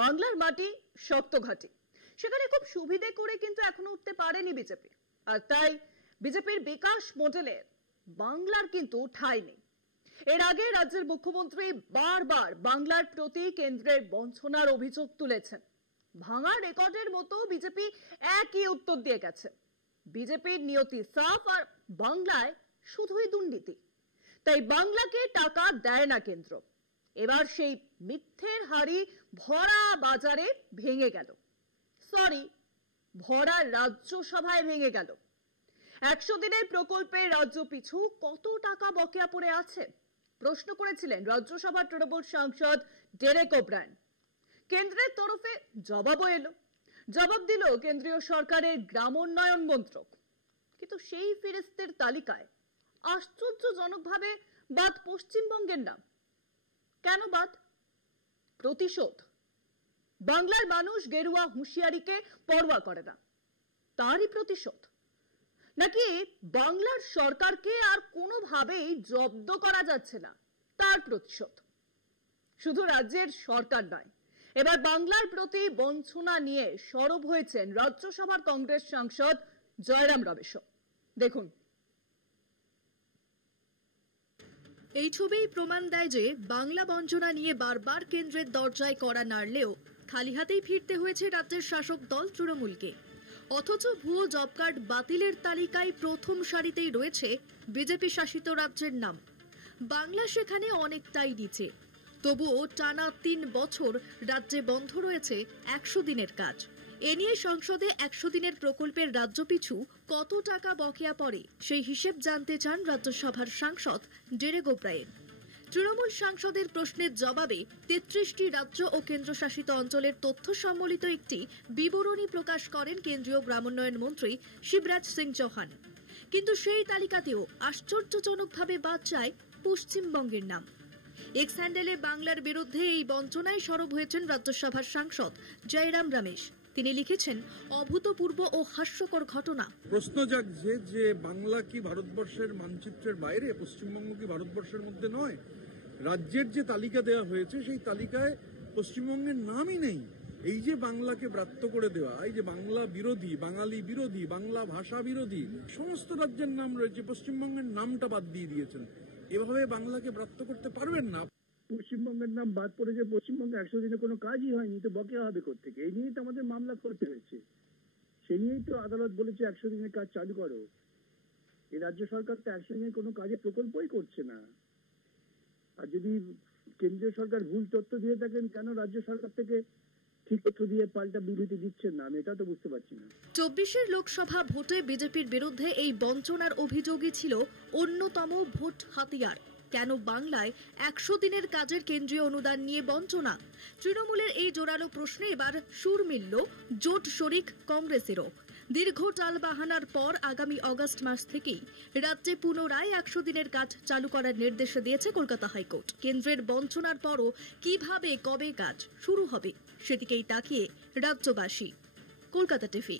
বাংলার মাটি শক্ত ঘাঁটি, সেখানে খুব সুবিধে করে কিন্তু এখনো উঠতে পারেনি বিজেপি। আর তাই বিজেপির বিকাশ মডেলে বাংলার কিন্তু ঠাঁই নেই। এর আগে রাজ্যের মুখ্যমন্ত্রী বারবার বাংলার প্রতি কেন্দ্রের বঞ্চনার অভিযোগ তুলেছেন। ভাঙা রেকর্ডের মতো বিজেপি একই উত্তর দিয়ে গেছে। বিজেপির নিয়তি সাফ, আর বাংলায় শুধুই দুর্নীতি। তাই বাংলাকে টাকা দেয় না কেন্দ্র। এবার সেই মিথ্যের হাড়ি ভরা বাজারে ভেঙে গেল, সরি ভরা রাজ্যসভায় ভেঙে গেল। 100 দিনের প্রকল্পে রাজ্য পিছু কত টাকা বকেয়া পড়ে আছে প্রশ্ন করেছিলেন রাজ্যসভার তৃণমূল সাংসদ ডেরেক ওব্রায়েন। কেন্দ্রের তরফে জবাবও এলো। জবাব দিল কেন্দ্রীয় সরকারের গ্রামোন্নয়ন মন্ত্রক। কিন্তু সেই ফেরেস্তের তালিকায় আশ্চর্যজনকভাবে বাদ পশ্চিমবঙ্গের নাম। কেন বাদ? প্রতিশোধ। বাংলার মানুষ গেরুয়া হুঁশিয়ারিকে পরোয়া করে না, তারই প্রতিশোধ। নাকি বাংলার সরকারকে আর কোনোভাবেই জব্দ করা যাচ্ছে না, তার প্রতিশোধ। শুধু রাজ্যের সরকার নয়, এবার বাংলার প্রতি বঞ্চনা নিয়ে সরব হয়েছেন রাজ্যসভার কংগ্রেস সাংসদ জয়রাম রমেশও। দেখুন, এই ছবিই প্রমাণ দেয় যে বাংলা বঞ্চনা নিয়ে বারবার কেন্দ্রের দরজায় কড়া নাড়লেও খালি হাতেই ফিরতে হয়েছে রাজ্যের শাসক দল তৃণমূলকে। অথচ ভুয়ো জব কার্ড বাতিলের তালিকায় প্রথম সারিতেই রয়েছে বিজেপি শাসিত রাজ্যের নাম। বাংলা সেখানে অনেকটাই নিচে। তবুও টানা 3 বছর রাজ্যে বন্ধ রয়েছে 100 দিনের কাজ। এ নিয়ে সংসদে 100 দিনের প্রকল্পের রাজ্য পিছু কত টাকা বকেয়া পড়ে সেই হিসেব জানতে চান রাজ্যসভার সাংসদ ডেরেক ওব্রায়েন। তৃণমূল সাংসদের প্রশ্নের জবাবে 33টি রাজ্য ও কেন্দ্রশাসিত অঞ্চলের তথ্য সম্বলিত একটি বিবরণী প্রকাশ করেন কেন্দ্রীয় গ্রামোন্নয়ন মন্ত্রী শিবরাজ সিং চৌহান। কিন্তু সেই তালিকাতেও আশ্চর্যজনকভাবে বাদ যায় পশ্চিমবঙ্গের নাম। এক্স হ্যান্ডেলে বাংলার বিরুদ্ধে এই বঞ্চনায় সরব হয়েছেন রাজ্যসভার সাংসদ জয়রাম রমেশ। তিনি লিখেছেন, অভূতপূর্ব ও হাস্যকর ঘটনা। প্রশ্ন জাগছে যে বাংলা কি ভারতবর্ষের মানচিত্রের বাইরে? পশ্চিমবঙ্গ কি ভারতবর্ষের মধ্যে নয়? রাজ্যের যে তালিকা দেওয়া হয়েছে সেই তালিকায় পশ্চিমবঙ্গের নামই নেই। এই যে বাংলাকে ব্রাত্য করে দেওয়া, এই যে বাংলা বিরোধী, বাঙালি বিরোধী, বাংলা ভাষা বিরোধী সমস্ত রাজ্যের নাম রয়েছে, পশ্চিমবঙ্গের নামটা বাদ দিয়ে দিয়েছেন। এভাবে বাংলাকে ব্রাত্য করতে পারবেন না। পশ্চিমবঙ্গের নাম বাদ পড়েছে, পশ্চিমবঙ্গে 100 দিনে কোনো কাজই হয়নি, তো বকেয়া হবে কোত্থেকে? এই নিয়েই তো আমাদের মামলা করতে হয়েছে। সেই নিয়েই তো আদালত বলেছে 100 দিনের কাজ চালু করো। এই রাজ্য সরকার তো 100 দিনের কোনো কাজে প্রকল্পই করছে না। আর যদি কেন্দ্রীয় সরকার ভুল তথ্য দিয়ে থাকেন, কেন রাজ্য সরকার থেকে ঠিক তথ্য দিয়ে পাল্টা বিবৃতি দিচ্ছেন না? আমি এটা তো বুঝতে পারছি না। 24 লোকসভা ভোটে বিজেপির বিরুদ্ধে এই বঞ্চনার অভিযোগই ছিল অন্যতম ভোট হাতিয়ার। কেন বাংলায় 100 দিনের কাজের কেন্দ্রীয় অনুদান নিয়ে বঞ্চনা? তৃণমূলের এই জোরালো প্রশ্নে এবার সুর মিলল জোট শরিক কংগ্রেসেরও। দীর্ঘ টালবাহানার পর আগামী অগস্ট মাস থেকেই রাজ্যে পুনরায় 100 দিনের কাজ চালু করার নির্দেশ দিয়েছে কলকাতা হাইকোর্ট। কেন্দ্রের বঞ্চনার পরও কিভাবে কবে কাজ শুরু হবে সেদিকেই তাকিয়ে রাজ্যবাসী। কলকাতা টিভি।